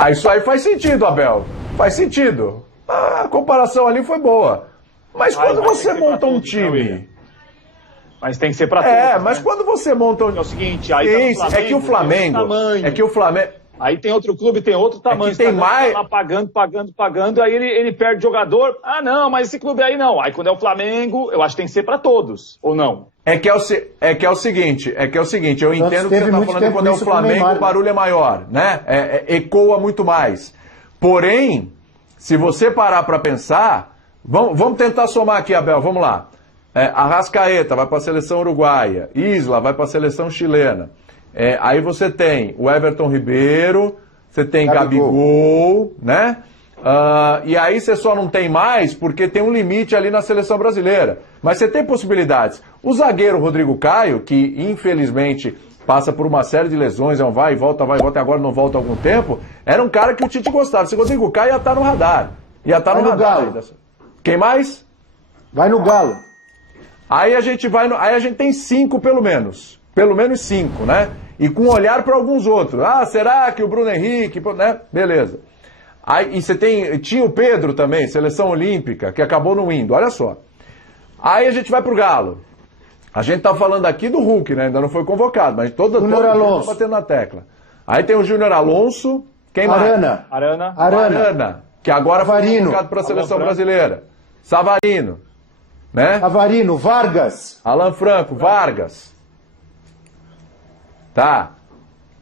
Ah, isso aí faz sentido, Abel. Faz sentido. A comparação ali foi boa. Mas quando você monta um time... Mas tem que ser pra todos. Mas quando você monta um... É o seguinte, aí tá no Flamengo, é que o Flamengo... É que o Flamengo... Aí tem outro clube, tem outro tamanho. Tem mais... Tá lá pagando, aí ele perde jogador. Ah, não, mas esse clube aí não. Aí quando é o Flamengo, eu acho que tem que ser pra todos, ou não? É que é o seguinte, eu entendo o que você tá falando, quando é o Flamengo, o barulho é maior, né? Ecoa muito mais. Porém, se você parar pra pensar, vamos tentar somar aqui, Abel, vamos lá. Arrascaeta vai pra seleção uruguaia, Isla vai pra seleção chilena. Aí você tem o Everton Ribeiro, você tem Gabigol, né? E aí você só não tem mais porque tem um limite ali na seleção brasileira. Mas você tem possibilidades. O zagueiro Rodrigo Caio, que infelizmente passa por uma série de lesões, vai e volta, e agora não volta há algum tempo, era um cara que o Tite gostava. Esse Rodrigo Caio ia estar no radar. Ia estar no radar. Galo. Quem mais? Vai no Galo. Aí a gente tem 5 pelo menos. Pelo menos 5, né? E com olhar para alguns outros. Ah, será que o Bruno Henrique, né? Beleza. Aí, e você tinha o Pedro também, seleção olímpica, que acabou não indo, olha só. Aí a gente vai pro Galo. A gente tá falando aqui do Hulk, né? Ainda não foi convocado, mas todo mundo tá batendo na tecla. Aí tem o Júnior Alonso, quem mais? Arana, que agora foi convocado para a seleção brasileira. Savarino, né? Savarino, Vargas. Alan Franco, Vargas. Tá.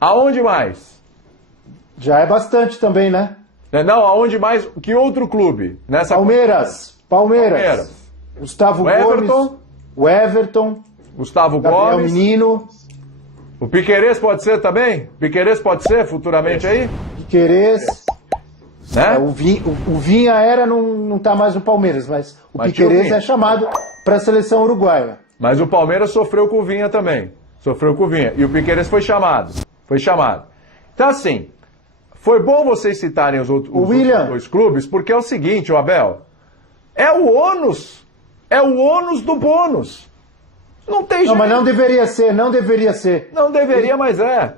Aonde mais? Já é bastante também, né? Não, aonde mais? Que outro clube? Palmeiras. Gustavo Gomes. O Everton. Gustavo Gabriel Gomes. Menino. O Piquerez pode ser também? Piquerez pode ser futuramente aí? Piquerez. Né? O Vinha não tá mais no Palmeiras, mas o Piquerez é chamado para a seleção uruguaia. Mas o Palmeiras sofreu com o Vinha também. E o Piquerez foi chamado. Então, assim, foi bom vocês citarem os outros dois clubes, porque é o seguinte, o Abel, é o ônus do bônus. Não tem jeito. Não, mas não deveria ser. Não deveria, mas é.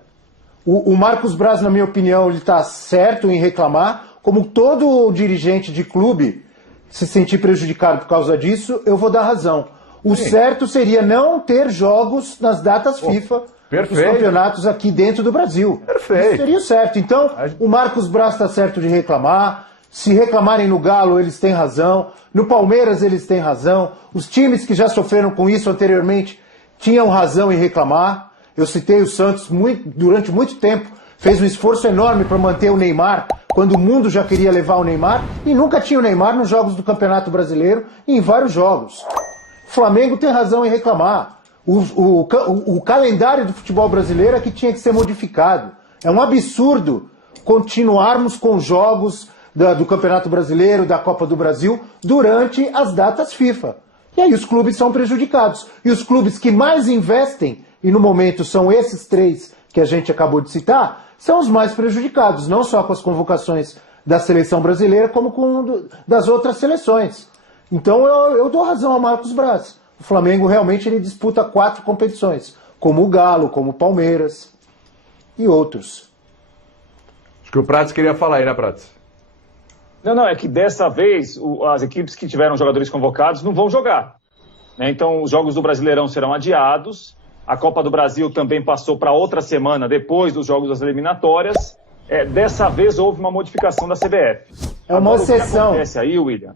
O Marcos Braz, na minha opinião, ele está certo em reclamar. Como todo dirigente de clube se sentir prejudicado por causa disso, eu vou dar razão. O certo seria não ter jogos nas datas FIFA dos campeonatos aqui dentro do Brasil. Perfeito. Isso seria o certo. Então, o Marcos Braz está certo de reclamar. Se reclamarem no Galo, eles têm razão. No Palmeiras, eles têm razão. Os times que já sofreram com isso anteriormente tinham razão em reclamar. Eu citei o Santos durante muito tempo. Fez um esforço enorme para manter o Neymar, quando o mundo já queria levar o Neymar. E nunca tinha o Neymar nos jogos do Campeonato Brasileiro e em vários jogos. O Flamengo tem razão em reclamar. O calendário do futebol brasileiro é que tinha que ser modificado. É um absurdo continuarmos com jogos do Campeonato Brasileiro, da Copa do Brasil, durante as datas FIFA. E aí os clubes são prejudicados. E os clubes que mais investem, e no momento são esses 3 que a gente acabou de citar, são os mais prejudicados, não só com as convocações da seleção brasileira, como com das outras seleções. Então eu dou razão ao Marcos Braz. O Flamengo realmente ele disputa 4 competições, como o Galo, como o Palmeiras e outros. Acho que o Prats queria falar aí, né, Prats? Não, é que dessa vez as equipes que tiveram jogadores convocados não vão jogar. Né? Então os jogos do Brasileirão serão adiados, a Copa do Brasil também passou para outra semana depois dos jogos das eliminatórias. Dessa vez houve uma modificação da CBF. É uma exceção. O que acontece aí, William?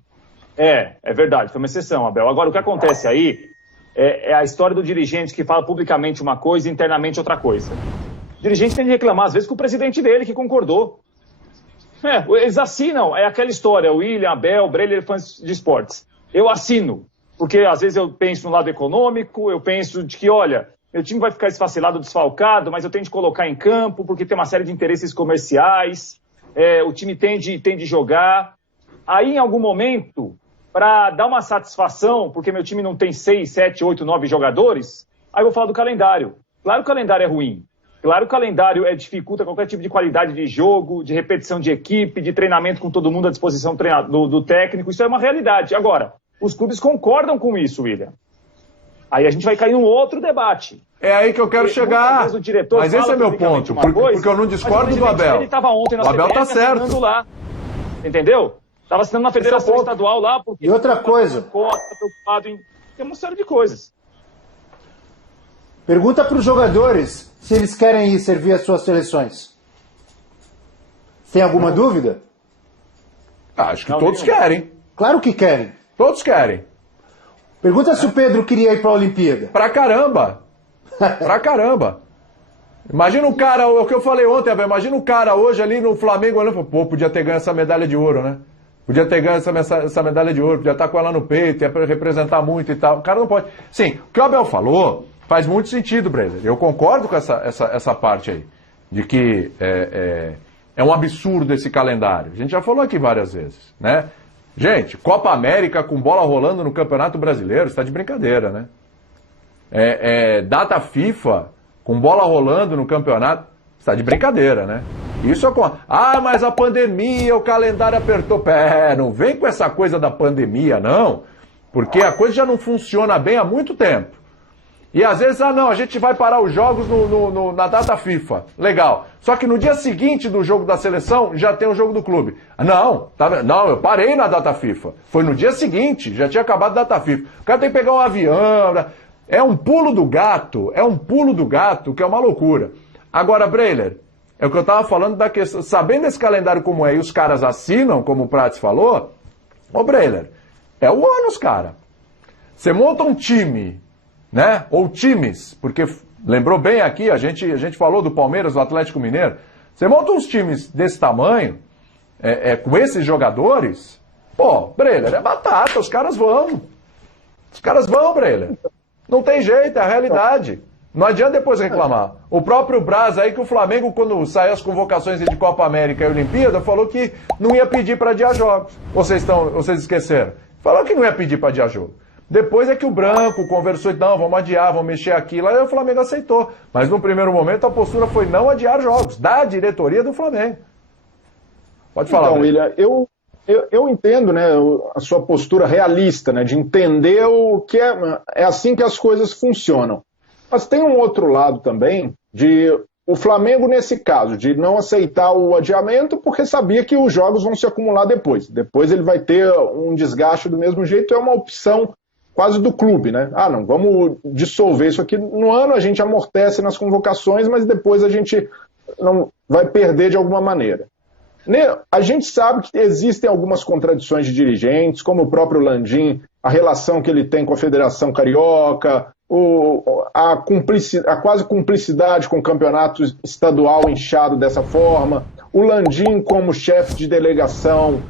É verdade, foi uma exceção, Abel. Agora, o que acontece aí é a história do dirigente que fala publicamente uma coisa e internamente outra coisa. O dirigente tem de reclamar, às vezes, com o presidente dele, que concordou. Eles assinam, é aquela história, William, Abel, Breler, fãs de esportes. Eu assino, porque às vezes eu penso no lado econômico, eu penso de que, olha, meu time vai ficar esfacelado, desfalcado, mas eu tenho de colocar em campo, porque tem uma série de interesses comerciais, o time tem de jogar. Aí, em algum momento, para dar uma satisfação, porque meu time não tem 6, 7, 8, 9 jogadores, aí eu vou falar do calendário. Claro que o calendário é ruim. Claro que o calendário dificulta qualquer tipo de qualidade de jogo, de repetição de equipe, de treinamento com todo mundo à disposição do técnico. Isso é uma realidade. Agora, os clubes concordam com isso, William. Aí a gente vai cair num outro debate. É aí que eu quero chegar. Mas esse é meu ponto, porque eu não discordo do Abel. Ele estava ontem na o Abel tá certo. Lá. Entendeu? Estava assinando na Federação Estadual lá. E outra coisa. Preocupado em... Tem uma série de coisas. Pergunta para os jogadores se eles querem ir servir as suas seleções. Tem alguma dúvida? Acho que todos querem. Claro que querem. Todos querem. Pergunta se o Pedro queria ir para a Olimpíada. Pra caramba. Pra caramba. Imagina um cara, o que eu falei ontem, Abel, imagina um cara hoje ali no Flamengo olhando e falando, pô, podia ter ganho essa medalha de ouro, né? Podia ter ganho essa medalha de ouro, podia estar com ela no peito, ia representar muito e tal. O cara não pode. Sim, o que o Abel falou faz muito sentido, Brenda. Eu concordo com essa parte aí, de que é um absurdo esse calendário. A gente já falou aqui várias vezes, né? Gente, Copa América com bola rolando no Campeonato Brasileiro, está de brincadeira, né? Data FIFA com bola rolando no campeonato, está de brincadeira, né? Isso é mas a pandemia, o calendário apertou. Não vem com essa coisa da pandemia, não, porque a coisa já não funciona bem há muito tempo. E às vezes, não, a gente vai parar os jogos na data FIFA. Legal. Só que no dia seguinte do jogo da seleção, já tem o jogo do clube. Não, eu parei na data FIFA. Foi no dia seguinte, já tinha acabado a data FIFA. O cara tem que pegar um avião. É um pulo do gato que é uma loucura. Agora, Breiler, é o que eu estava falando da questão, sabendo esse calendário como é, e os caras assinam, como o Prats falou, Breiler, é o ônus, cara. Você monta um time, né? Ou times, porque lembrou bem aqui, a gente falou do Palmeiras, do Atlético Mineiro. Você monta uns times desse tamanho, com esses jogadores, Breiler, é batata, os caras vão. Os caras vão, Breiler. Não tem jeito, é a realidade. Não adianta depois reclamar. O próprio Braz aí, que o Flamengo, quando saiu as convocações de Copa América e Olimpíada, falou que não ia pedir para adiar jogos. Vocês esqueceram? Falou que não ia pedir para adiar jogo. Depois é que o Branco conversou e não, vamos adiar, vamos mexer aqui. Lá e o Flamengo aceitou. Mas no primeiro momento a postura foi não adiar jogos, da diretoria do Flamengo. Pode falar. Então, William, eu entendo, né, a sua postura realista, né, de entender o que é assim que as coisas funcionam. Mas tem um outro lado também, de o Flamengo, nesse caso, de não aceitar o adiamento, porque sabia que os jogos vão se acumular depois. Depois ele vai ter um desgaste do mesmo jeito, é uma opção quase do clube, né? Não, vamos dissolver isso aqui. No ano a gente amortece nas convocações, mas depois a gente não vai perder de alguma maneira. A gente sabe que existem algumas contradições de dirigentes, como o próprio Landim, a relação que ele tem com a Federação Carioca, a quase cumplicidade com o campeonato estadual inchado dessa forma, o Landim como chefe de delegação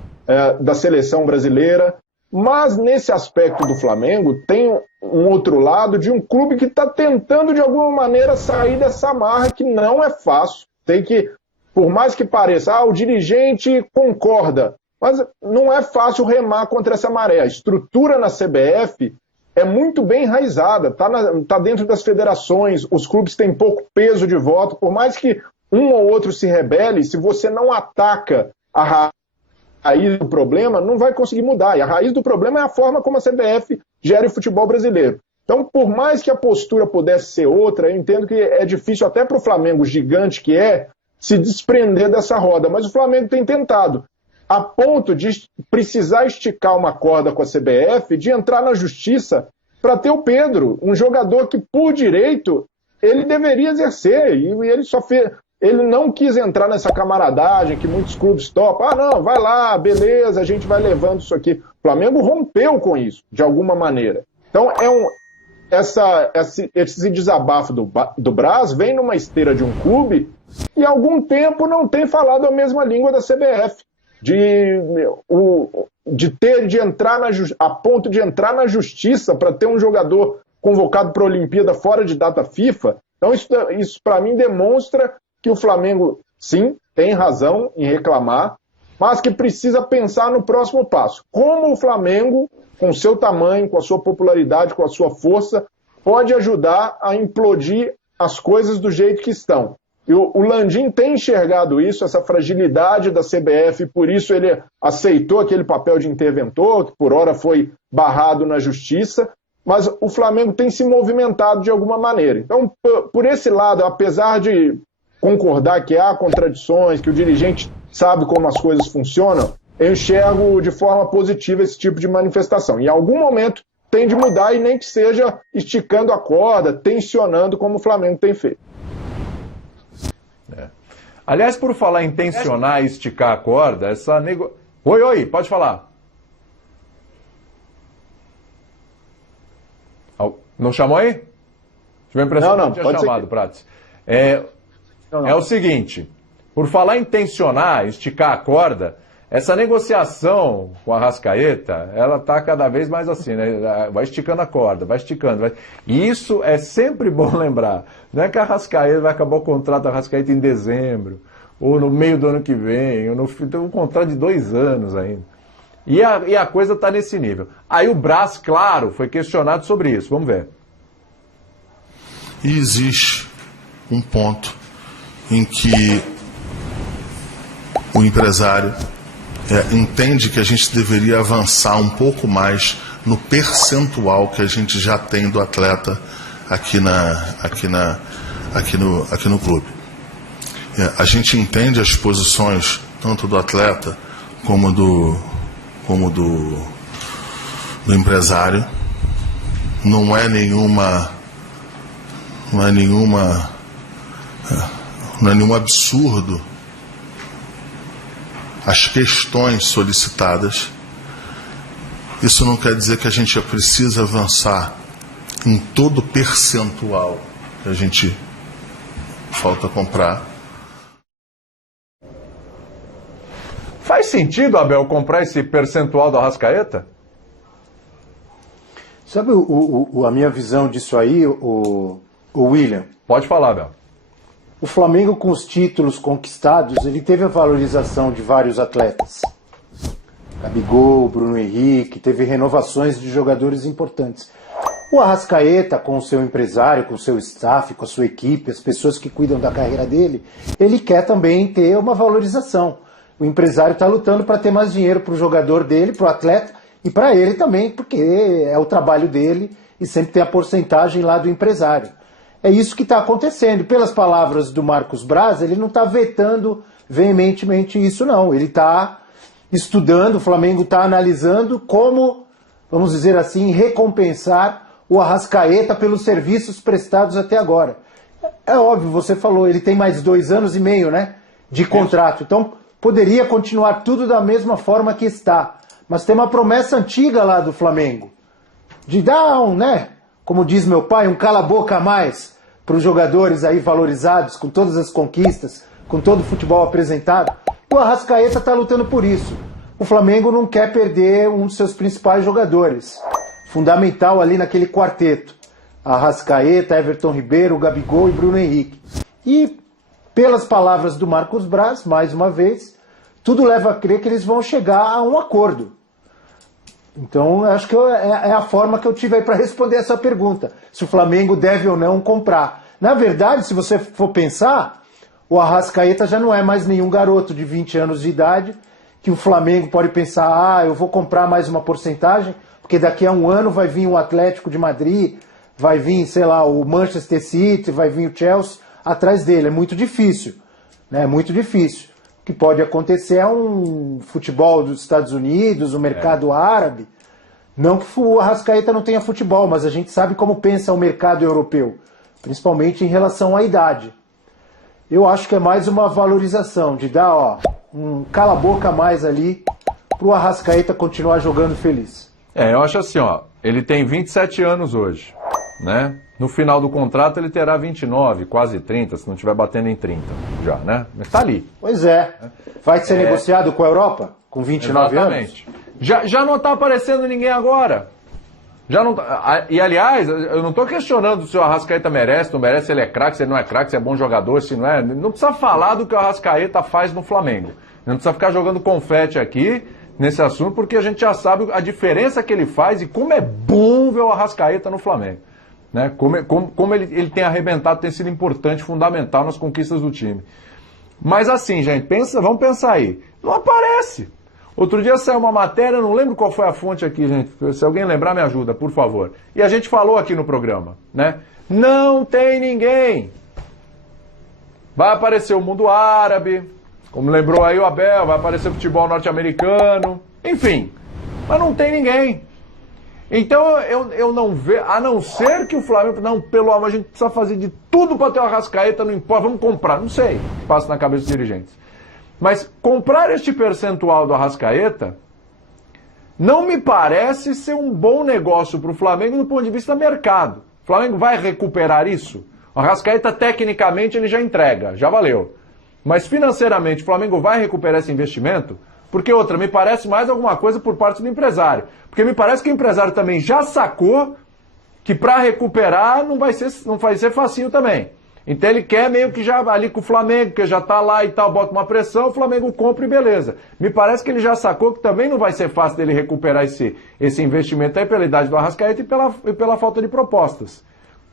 da seleção brasileira. Mas nesse aspecto do Flamengo tem um outro lado de um clube que está tentando de alguma maneira sair dessa amarra que não é fácil. Tem que, por mais que pareça, o dirigente concorda, mas não é fácil remar contra essa maré. A estrutura na CBF é muito bem enraizada, está dentro das federações, os clubes têm pouco peso de voto, por mais que um ou outro se rebele, se você não ataca a raiz do problema, não vai conseguir mudar. E a raiz do problema é a forma como a CBF gera o futebol brasileiro. Então, por mais que a postura pudesse ser outra, eu entendo que é difícil até para o Flamengo, gigante que se desprender dessa roda. Mas o Flamengo tem tentado, a ponto de precisar esticar uma corda com a CBF, de entrar na justiça para ter o Pedro, um jogador que, por direito, ele deveria exercer. E ele só fez... Ele não quis entrar nessa camaradagem que muitos clubes topam. Não, vai lá, beleza, a gente vai levando isso aqui. O Flamengo rompeu com isso, de alguma maneira. Então, esse desabafo do Braz vem numa esteira de um clube e há algum tempo não tem falado a mesma língua da CBF. A ponto de entrar na justiça para ter um jogador convocado para a Olimpíada fora de data FIFA. Então, isso para mim demonstra que o Flamengo, sim, tem razão em reclamar, mas que precisa pensar no próximo passo. Como o Flamengo, com o seu tamanho, com a sua popularidade, com a sua força, pode ajudar a implodir as coisas do jeito que estão. E o Landim tem enxergado isso, essa fragilidade da CBF, por isso ele aceitou aquele papel de interventor, que por hora foi barrado na justiça, mas o Flamengo tem se movimentado de alguma maneira. Então, por esse lado, apesar de concordar que há contradições, que o dirigente sabe como as coisas funcionam, eu enxergo de forma positiva esse tipo de manifestação. Em algum momento tem de mudar, e nem que seja esticando a corda, tensionando como o Flamengo tem feito. Aliás, por falar em tensionar e esticar a corda, essa Oi, pode falar. Não chamou aí? Tive a impressão que não tinha chamado, Prates. É o seguinte, por falar em tensionar, esticar a corda, essa negociação com a Arrascaeta, ela está cada vez mais assim, né? Vai esticando a corda, vai esticando. E isso é sempre bom lembrar. Não é que a Arrascaeta vai acabar o contrato da Arrascaeta em dezembro, ou no meio do ano que vem, ou tem um contrato de 2 anos ainda. E a coisa está nesse nível. Aí o Braz, claro, foi questionado sobre isso. Vamos ver. E existe um ponto em que o empresário entende que a gente deveria avançar um pouco mais no percentual que a gente já tem do atleta aqui no clube. A gente entende as posições tanto do atleta como do empresário. Não é nenhum absurdo as questões solicitadas. Isso não quer dizer que a gente já precisa avançar em todo o percentual que a gente falta comprar. Faz sentido, Abel, comprar esse percentual do Arrascaeta? Sabe a minha visão disso aí, o William? Pode falar, Abel. O Flamengo, com os títulos conquistados, ele teve a valorização de vários atletas. Gabigol, Bruno Henrique, teve renovações de jogadores importantes. O Arrascaeta, com o seu empresário, com o seu staff, com a sua equipe, as pessoas que cuidam da carreira dele, ele quer também ter uma valorização. O empresário está lutando para ter mais dinheiro para o jogador dele, para o atleta, e para ele também, porque é o trabalho dele e sempre tem a porcentagem lá do empresário. É isso que está acontecendo. Pelas palavras do Marcos Braz, ele não está vetando veementemente isso, não. Ele está estudando, o Flamengo está analisando como, vamos dizer assim, recompensar o Arrascaeta pelos serviços prestados até agora. É óbvio, você falou, ele tem mais 2 anos e meio, né, de contrato. Então, poderia continuar tudo da mesma forma que está. Mas tem uma promessa antiga lá do Flamengo, de dar como diz meu pai, um cala-boca a mais para os jogadores aí valorizados, com todas as conquistas, com todo o futebol apresentado. O Arrascaeta está lutando por isso. O Flamengo não quer perder um dos seus principais jogadores, fundamental ali naquele quarteto. Arrascaeta, Everton Ribeiro, Gabigol e Bruno Henrique. E, pelas palavras do Marcos Braz, mais uma vez, tudo leva a crer que eles vão chegar a um acordo. Então, acho que é a forma que eu tive aí para responder essa pergunta. Se o Flamengo deve ou não comprar. Na verdade, se você for pensar, o Arrascaeta já não é mais nenhum garoto de 20 anos de idade, que o Flamengo pode pensar, eu vou comprar mais uma porcentagem, porque daqui a um ano vai vir o Atlético de Madrid, vai vir, sei lá, o Manchester City, vai vir o Chelsea atrás dele. É muito difícil, né? É muito difícil. O que pode acontecer é um futebol dos Estados Unidos, o mercado árabe. Não que o Arrascaeta não tenha futebol, mas a gente sabe como pensa o mercado europeu, principalmente em relação à idade. Eu acho que é mais uma valorização, de dar um cala-boca a mais ali para o Arrascaeta continuar jogando feliz. Eu acho assim, ele tem 27 anos hoje, né? No final do contrato ele terá 29, quase 30, se não estiver batendo em 30 já, né? Mas está ali. Pois é. Vai ser negociado com a Europa? Com 29 Exatamente. anos? Já não está aparecendo ninguém agora. Já não tá... E aliás, eu não estou questionando se o Arrascaeta merece, não merece, se ele é craque, se ele não é craque, se é bom jogador, se não é. Não precisa falar do que o Arrascaeta faz no Flamengo. Não precisa ficar jogando confete aqui nesse assunto, porque a gente já sabe a diferença que ele faz e como é bom ver o Arrascaeta no Flamengo. Né? Como ele tem arrebentado, tem sido importante, fundamental nas conquistas do time. Mas assim, gente, vamos pensar aí. Não aparece. Outro dia saiu uma matéria, não lembro qual foi a fonte aqui, gente. Se alguém lembrar, me ajuda, por favor. E a gente falou aqui no programa, né? Não tem ninguém. Vai aparecer o mundo árabe, como lembrou aí o Abel, vai aparecer o futebol norte-americano, enfim. Mas não tem ninguém. Então eu não vejo, a não ser que o Flamengo, não, pelo amor, a gente precisa fazer de tudo para ter o Arrascaeta, não importa, vamos comprar, não sei, passa na cabeça dos dirigentes. Mas comprar este percentual do Arrascaeta não me parece ser um bom negócio para o Flamengo do ponto de vista mercado. O Flamengo vai recuperar isso? O Arrascaeta, tecnicamente, ele já entrega, já valeu. Mas financeiramente, o Flamengo vai recuperar esse investimento? Porque outra, me parece mais alguma coisa por parte do empresário. Porque me parece que o empresário também já sacou que para recuperar não vai ser facinho também. Então ele quer meio que já ali com o Flamengo, que já tá lá e tal, bota uma pressão, o Flamengo compra e beleza. Me parece que ele já sacou que também não vai ser fácil dele recuperar esse investimento aí pela idade do Arrascaeta e pela falta de propostas.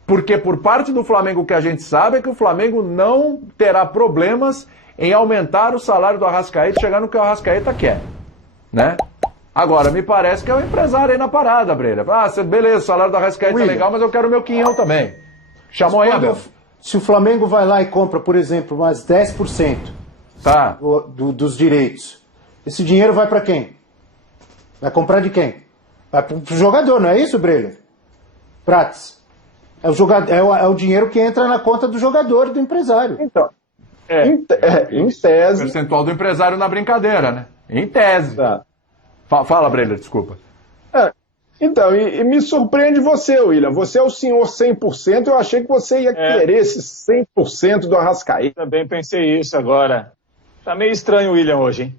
Porque por parte do Flamengo o que a gente sabe é que o Flamengo não terá problemas em aumentar o salário do Arrascaeta e chegar no que o Arrascaeta quer, né? Agora, me parece que é o empresário aí na parada, Breira. Ah, beleza, o salário do Arrascaeta é legal, mas eu quero o meu quinhão também. Chamou aí, Abel? Se o Flamengo vai lá e compra, por exemplo, mais 10% tá. dos direitos, esse dinheiro vai para quem? Vai comprar de quem? Vai para o jogador, não é isso, Breira? Prates. É o dinheiro que entra na conta do jogador e do empresário. Então, em tese... Percentual do empresário na brincadeira, né? Em tese. Tá. Fala, Breira, desculpa. Então, e me surpreende você, William. Você é o senhor 100%, eu achei que você ia querer esse 100% do Arrascaeta. Também pensei isso agora. Tá meio estranho o William hoje, hein?